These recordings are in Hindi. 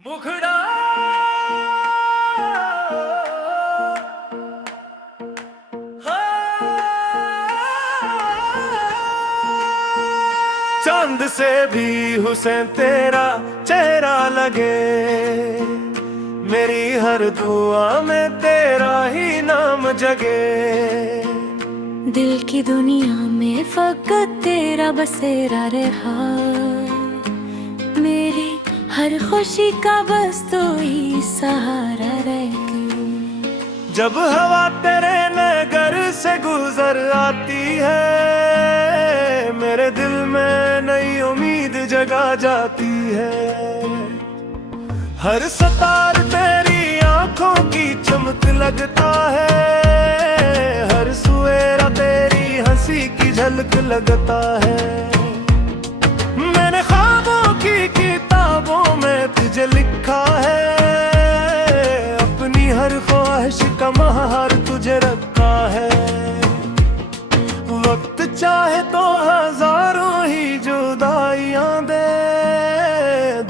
मुखड़ा चांद से भी हुसैन तेरा चेहरा लगे, मेरी हर दुआ में तेरा ही नाम जगे। दिल की दुनिया में फकत तेरा बसेरा रहा, मेरी हर खुशी का बस तो ही सहारा रह गई। जब हवा तेरे नगर से गुजर आती है, मेरे दिल में नई उम्मीद जगा जाती है। हर सितार तेरी आंखों की चमक लगता है, हर सवेरा तेरी हंसी की झलक लगता है। मैंने ख्वाबों की किताबों में तुझे लिखा है, अपनी हर ख्वाहिश का महार तुझे रखा है। वक्त चाहे तो हजारों ही जुदाइयां दे,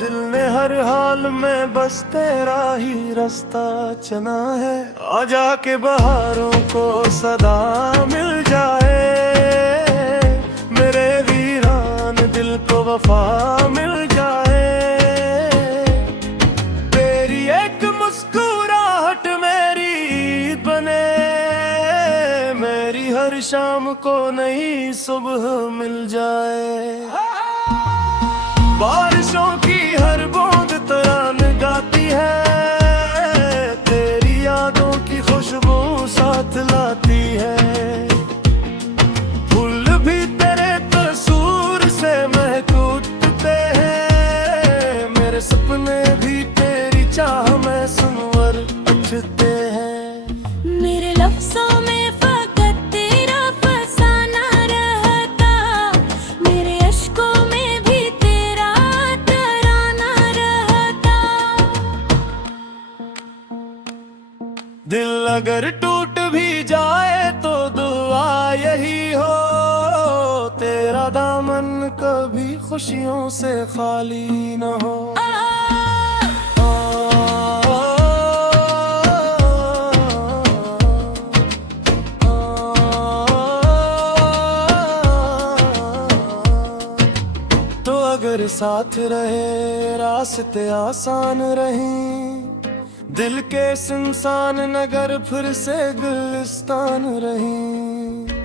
दिल ने हर हाल में बस तेरा ही रास्ता चुना है। आजा के बहारों को सदा मिल जाए, मेरे वीरान दिल को वफा मिल जाए। तेरी एक मुस्कुराहट मेरी ईद बने, मेरी हर शाम को नई सुबह मिल जाए। बारिशों की हर बूंद तरान गाती है, तेरी यादों की खुशबू साथ लाती है। फूल भी तेरे कसूर से महकूते हैं, मेरे सपने भी तेरी चाह में संवर उठते हैं। मेरे लफ्जों में फकत तेरा फसाना रहता, मेरे अश्कों में भी तेरा तराना रहता। दिल अगर टूट भी जाए तो दुआ यही हो, तेरा दामन कभी खुशियों से खाली न हो। तो अगर साथ रहे रास्ते आसान रहें, दिल के सुनसान नगर फिर से गुलिस्तान रहें।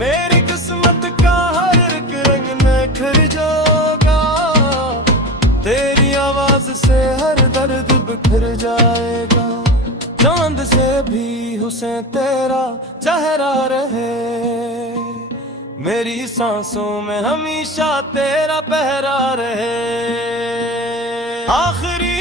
मेरी किस्मत का हर एक रंग निखर जाएगा, तेरी आवाज से हर दर्द बिखर जाएगा। चांद से भी हुसैन तेरा चेहरा रहे, मेरी सांसों में हमेशा तेरा पहरा रहे। आखिरी